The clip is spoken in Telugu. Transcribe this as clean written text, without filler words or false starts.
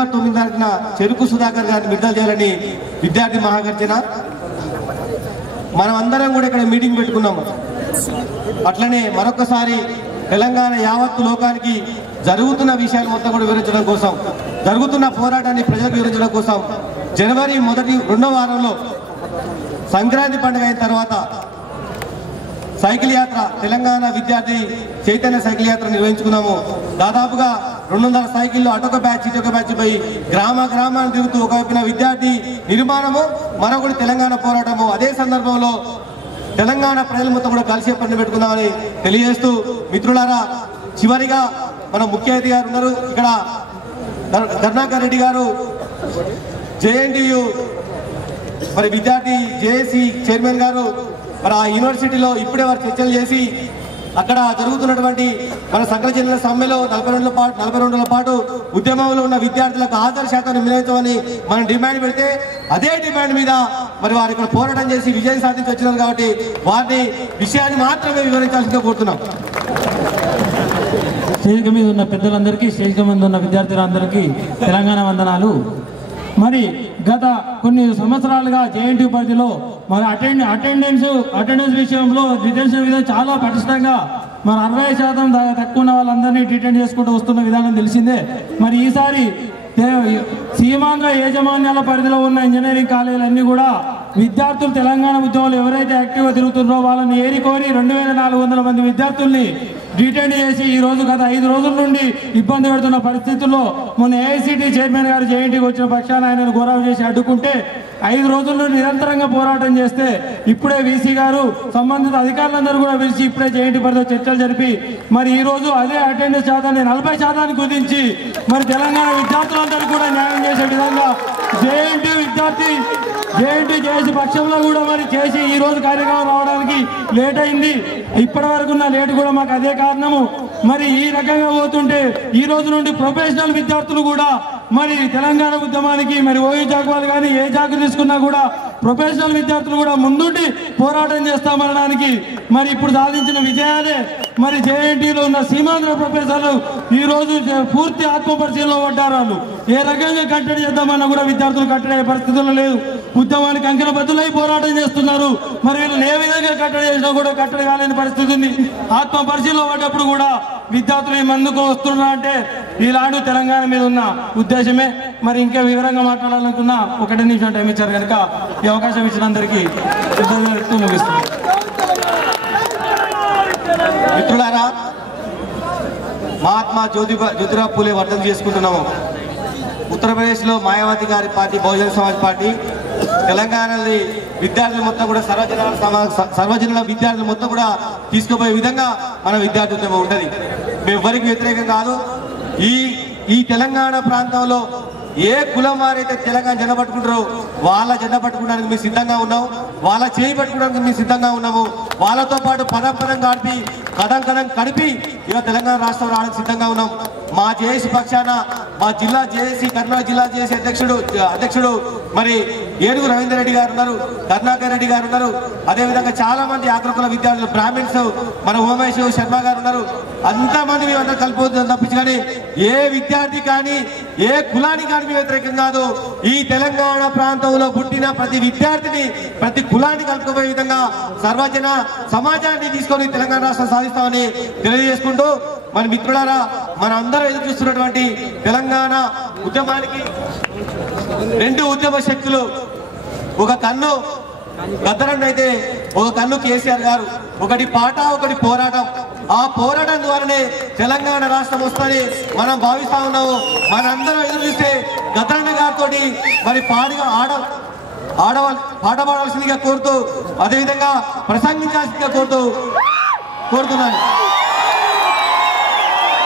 9 తారీఖున చెరుకు సుధాకర్ గారిని విడుదల చేయాలని విద్యార్థి మహాగర్జన మనం అందరం కూడా ఇక్కడ మీటింగ్ పెట్టుకున్నాము. అట్లనే మరొకసారి తెలంగాణ యావత్తు లోకానికి జరుగుతున్న విషయాలు మొత్తం కూడా వివరించడం కోసం, జరుగుతున్న పోరాటాన్ని ప్రజలకు వివరించడం కోసం జనవరి 2వ వారంలో సంక్రాంతి పండుగ అయిన తర్వాత సైకిల్ యాత్ర, తెలంగాణ విద్యార్థి చైతన్య సైకిల్ యాత్ర నిర్వహించుకున్నాము. దాదాపుగా 200 సైకిళ్ళు అటొక బ్యాచ్ ఇటొక బ్యాచ్ పోయి గ్రామాన్ని తిరుగుతూ ఒకవైపున విద్యార్థి నిర్మాణము, మరొకటి తెలంగాణ పోరాటము. అదే సందర్భంలో తెలంగాణ ప్రజల మొత్తం కూడా కలిసి పని పెట్టుకుందామని తెలియజేస్తూ, మిత్రులారా, చివరిగా మన ముఖ్య అతిథి గారు ఉన్నారు ఇక్కడ, కరుణాకర్ రెడ్డి గారు, జేఎన్టీయు మరి విద్యార్థి జేఏసీ చైర్మన్ గారు మరి ఆ యూనివర్సిటీలో ఇప్పుడే వారు చర్చలు చేసి అక్కడ జరుగుతున్నటువంటి మన సకల జిల్లా సమ్మెలో 40 రోజుల పాటు ఉద్యమంలో ఉన్న విద్యార్థులకు హాజరు శాతాన్ని మినహాయించమని మనం డిమాండ్ పెడితే, అదే డిమాండ్ మీద మరి వారు ఇక్కడ పోరాటం చేసి విజయం సాధించి వచ్చినారు. కాబట్టి వారిని విషయాన్ని మాత్రమే వివరించాల్సిందిగా కోరుతున్నాం. స్టేజ్ మీద ఉన్న పెద్దలందరికీ, స్టేజ్ మీద ఉన్న విద్యార్థులందరికీ తెలంగాణ వందనాలు. మరి గత కొన్ని సంవత్సరాలుగా జేఎన్టీయూ పరిధిలో మరి అటెండెన్స్ విషయంలో డిటెన్షన్ విధానం చాలా పటిష్టంగా మరి 60% తక్కువ ఉన్న వాళ్ళందరినీ డిటెంట్ చేసుకుంటూ వస్తున్న విధానం తెలిసిందే. మరి ఈసారి సీమాంధ్ర యాజమాన్యాల పరిధిలో ఉన్న ఇంజనీరింగ్ కాలేజీలన్నీ కూడా విద్యార్థులు తెలంగాణ ఉద్యమంలో ఎవరైతే యాక్టివ్గా తిరుగుతున్నారో వాళ్ళని ఏరికోరి 2400 మంది విద్యార్థుల్ని డిటెంట్ చేసి ఈ రోజు గత 5 రోజుల నుండి ఇబ్బంది పెడుతున్న పరిస్థితుల్లో మొన్న ఏఐసిటీ చైర్మన్ గారు జేఎన్టీకి వచ్చిన పక్షాన ఆయనను గౌరవ చేసి అడ్డుకుంటే 5 రోజుల నుండి నిరంతరంగా పోరాటం చేస్తే ఇప్పుడే వీసీ గారు సంబంధిత అధికారులందరూ కూడా పిలిచి ఇప్పుడే జేఎన్టీ పరిధిలో చర్చలు జరిపి మరి ఈ రోజు అదే అటెండెన్స్ శాతాన్ని 40% కుదించి మరి తెలంగాణ విద్యార్థులందరూ కూడా న్యాయం చేసే విధంగా జేఎన్టీ చేసే పక్షంలో కూడా మరి చేసి ఈ రోజు కార్యక్రమం రావడానికి లేట్ అయింది. ఇప్పటి వరకు ఉన్న లేట్ కూడా మాకు అదే కారణము. మరి ఈ రకంగా పోతుంటే ఈ రోజు నుండి ప్రొఫెషనల్ విద్యార్థులు కూడా మరి తెలంగాణ ఉద్యమానికి మరి ఓయూ జాగ్వాలు కానీ ఏ జాగ్రత్త తీసుకున్నా కూడా ప్రొఫెషనల్ విద్యార్థులు కూడా ముందుండి పోరాటం చేస్తామనడానికి మరి ఇప్పుడు సాధించిన విజయాలే. మరి జేఎన్టీలో ఉన్న సీమాంధ్ర ప్రొఫెసర్లు ఈ రోజు పూర్తి ఆత్మపరిశీలనలో పడ్డారు. వాళ్ళు ఏ రకంగా కట్టడి చేద్దామన్నా కూడా విద్యార్థులు కట్టడే పరిస్థితుల్లో లేదు. ఉద్యమానికి అంకితబద్ధులై పోరాటం చేస్తున్నారు. మరి వీళ్ళు ఏ విధంగా కట్టడి చేసినా కూడా కట్టడి కాలేని పరిస్థితి ఉంది. ఆత్మ పరిశీలన పడ్డప్పుడు కూడా విద్యార్థులు ముందుకు వస్తున్నా అంటే ఈనాడు తెలంగాణ మీద ఉన్న ఉద్దేశమే. మరి ఇంకా వివరంగా మాట్లాడాలనుకున్నా 1 నిమిషం టైం ఇచ్చారు కనుక ఈ అవకాశం ఇచ్చినందరికీ కృతజ్ఞతలు ముగిస్తున్నాను. మిత్రులారా, మహాత్మా జ్యోతిరావు పూలే వర్ధంతి చేసుకుంటున్నాము. ఉత్తరప్రదేశ్లో మాయావతి గారి పార్టీ బహుజన సమాజ్ పార్టీ తెలంగాణలో విద్యార్థులు మొత్తం కూడా సర్వజనుల విద్యార్థులు మొత్తం కూడా తీసుకుపోయే విధంగా మన విద్యార్థి ఉద్యమం ఉంటుంది. మేము ఎవరికి వ్యతిరేకం కాదు. ఈ తెలంగాణ ప్రాంతంలో ఏ కులం వారైతే తెలంగాణ జెండా పట్టుకుంటారో వాళ్ళ జెండా పట్టుకోవడానికి మేము సిద్ధంగా ఉన్నాం. వాళ్ళ చేయి పట్టుకోవడానికి మేము సిద్ధంగా ఉన్నాము. వాళ్ళతో పాటు పదం కడం కడిపి ఇక తెలంగాణ రాష్ట్రం రావడానికి సిద్ధంగా ఉన్నాం. మా జేఏసీ పక్షాన మా జిల్లా జేఏసీ, కర్నూలు జిల్లా జేఏసీ అధ్యక్షుడు మరి ఏనుగు రవీందర్ రెడ్డి గారు ఉన్నారు, కరుణాకర్ రెడ్డి గారు ఉన్నారు. అదేవిధంగా చాలా మంది అగ్రకుల విద్యార్థులు, బ్రాహ్మిన్స్, మన ఉమేష్ శర్మ గారు ఉన్నారు. అంతమంది మేమంతా కలిపోతుంది తప్పించి కానీ ఏ విద్యార్థి కానీ ఏ కులానికి కానీ మేము వ్యతిరేకం కాదు. ఈ తెలంగాణ ప్రాంతంలో పుట్టిన ప్రతి విద్యార్థిని, ప్రతి కులాన్ని కలుపుకోబోయే విధంగా సర్వజన సమాజాన్ని తీసుకొని తెలంగాణ రాష్ట్రం సాధిస్తామని తెలియజేసుకుంటూ, మన మిత్రులారా, మన అందరూ ఎదురు చూస్తున్నటువంటి తెలంగాణ ఉద్యమానికి 2 ఉద్యమ శక్తులు, ఒక కన్ను గద్దరం అయితే ఒక కన్ను కేసీఆర్ గారు. ఒకటి పాట, ఒకటి పోరాటం. ఆ పోరాటం ద్వారానే తెలంగాణ రాష్ట్రం వస్తుంది మనం భావిస్తా ఉన్నాము. మనందరం ఎదురు చూస్తే గద్దరన్న గారితో మరి పాట పాడాల్సిందిగా కోరుతూ, అదేవిధంగా ప్రసంగించాల్సిందిగా కోరుతున్నాను.